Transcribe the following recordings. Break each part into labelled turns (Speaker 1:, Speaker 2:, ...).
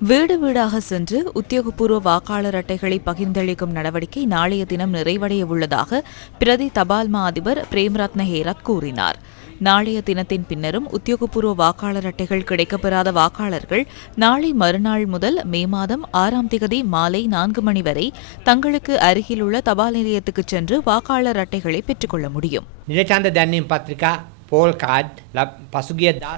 Speaker 1: வீடு வீடாக சென்று உத்தியோகபூர்வ வாக்காளர் அட்டைகளை பகிர்ந்தளிக்கும் நடவடிக்கை நாளைய தினம் நிறைவடைய உள்ளதாக பிரதி தபால் மா அதிபர் பிரேம்ரத்ன ஹேரத் கூறினார். நாளைய தினத்தின் பின்னரும் உத்தியோகபூர்வ வாக்காளர் அட்டைகள் கிடைக்கப்பெறாத வாக்காளர்கள் நாளை மறுநாள் முதல் மே மாதம் ஆறாம் திகதி மாலை நான்கு மணி வரை தங்களுக்கு அருகிலுள்ள தபால் நிலையத்துக்கு சென்று வாக்காளர் அட்டைகளை பெற்றுக்கொள்ள முடியும்.
Speaker 2: பத்திரிகா போல் காட்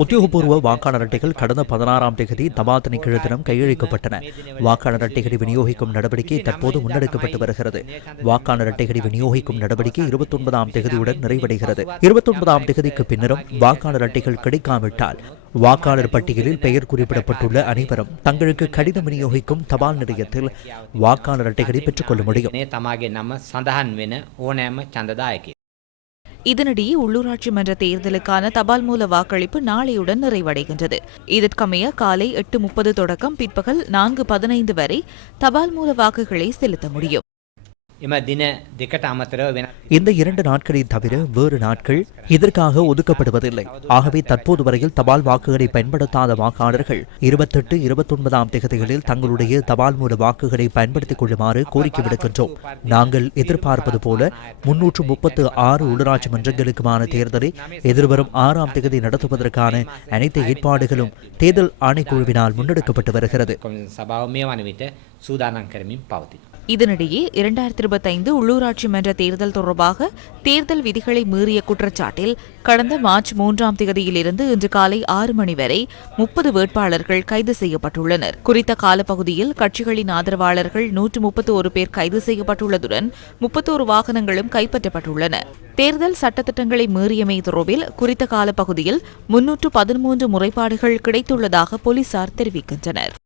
Speaker 3: உத்தியோகபூர்வ வாக்காளர் அட்டைகள் கடந்த பதினாறாம் தேதி தபாத்தனை கிழத்தினம் கையளிக்கப்பட்டன. வாக்காளர் அட்டைகளை விநியோகிக்கும் நடவடிக்கை தற்போது முன்னெடுக்கப்பட்டு வருகிறது. வாக்காளர் அட்டைகளை விநியோகிக்கும் நடவடிக்கை இருபத்தொன்பதாம் தேதியுடன் நிறைவடைகிறது. இருபத்தொன்பதாம் தேதிக்கு பின்னரும் வாக்காளர் அட்டைகள் கிடைக்காவிட்டால் வாக்காளர் பட்டியலில் பெயர் குறிப்பிடப்பட்டுள்ள அனைவரும் தங்களுக்கு கடிதம் விநியோகிக்கும் தபால் நிலையத்தில் வாக்காளர் அட்டைகளை பெற்றுக்கொள்ள முடியும்.
Speaker 1: இதனிடையே உள்ளூராட்சி மன்ற தேர்தலுக்கான தபால் மூல வாக்களிப்பு நாளையுடன் நிறைவடைகின்றது. இதற்கமைய காலை எட்டு முப்பது தொடக்கம் பிற்பகல் நான்கு பதினைந்து வரை தபால் மூல வாக்குகளை செலுத்த முடியும்.
Speaker 3: இந்த இரண்டு நாட்களை தவிர வேறு நாட்கள் இதற்காக ஒதுக்கப்படுவதில்லை. ஆகவே தற்போது வரையில் தபால் வாக்குகளை பயன்படுத்தாத வாக்காளர்கள் இருபத்தெட்டு இருபத்தொன்பதாம் தேதிகளில் தங்களுடைய தபால் மூல வாக்குகளை பயன்படுத்திக் கொள்ளுமாறு கோரிக்கை விடுக்கின்றோம். நாங்கள் எதிர்பார்ப்பது போல முன்னூற்று முப்பத்து ஆறு உள்ளூராட்சி மன்றங்களுக்குமான தேர்தலை எதிர்வரும் ஆறாம் தேதி நடத்துவதற்கான அனைத்து ஏற்பாடுகளும் தேர்தல் ஆணைக்குழுவினால் முன்னெடுக்கப்பட்டு வருகிறது.
Speaker 1: இதனிடையே இரண்டாயிரத்தி இருபத்தைந்து உள்ளூராட்சி மன்ற தேர்தல் தொடர்பாக தேர்தல் விதிகளை மீறிய குற்றச்சாட்டில் கடந்த மார்ச் மூன்றாம் தேதியிலிருந்து இன்று காலை ஆறு மணி வரை முப்பது வேட்பாளர்கள் கைது செய்யப்பட்டுள்ளனர். குறித்த காலப்பகுதியில் கட்சிகளின் ஆதரவாளர்கள் நூற்று முப்பத்தி ஒரு பேர் கைது செய்யப்பட்டுள்ளதுடன் முப்பத்தோரு வாகனங்களும் கைப்பற்றப்பட்டுள்ளன. தேர்தல் சட்டத்திட்டங்களை மீறியமை தொடர்பில் குறித்த காலப்பகுதியில் முன்னூற்று பதிமூன்று முறைப்பாடுகள் கிடைத்துள்ளதாக போலீசார் தெரிவிக்கின்றனர்.